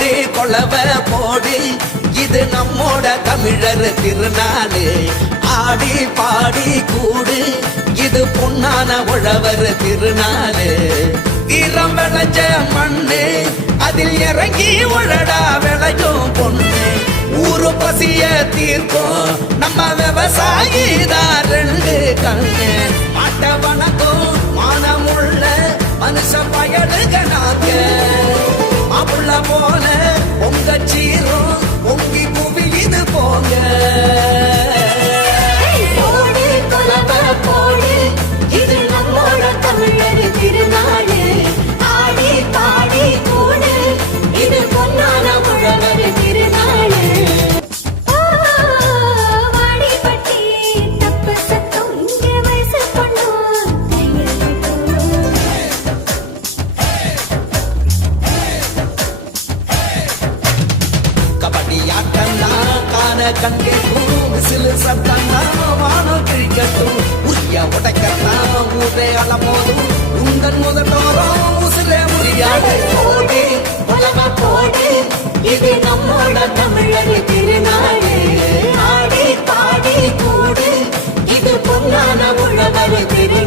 கொலவ போடி. இது நம்மோட தமிழர் திருநாளு. ஆடி பாடி கூடு. இது பொன்னான உழவர் திருநாளு. வீரம் விளைஞ்ச மண்ணு அதில் இறங்கி உழடா விளையும் பொண்ணு. ஊரு பசிய தீர்க்கும் நம்ம விவசாயி தான் ரெண்டு கண்ணு. பாட்ட வணக்கம். கங்கே சிலு சத்தன்னா வானம் கிழிக்கட்டும் உரிய உடைக்கத்தான் ஊரே அளபோதும் உங்கள் முதல்வரும் உசிலே முடியாது போடு உலக போடு. இது நம்மோட தமிழர் திருநாடு. ஆடி பாடி கூடு. இது பொன்னான உழவர் திருநாடு.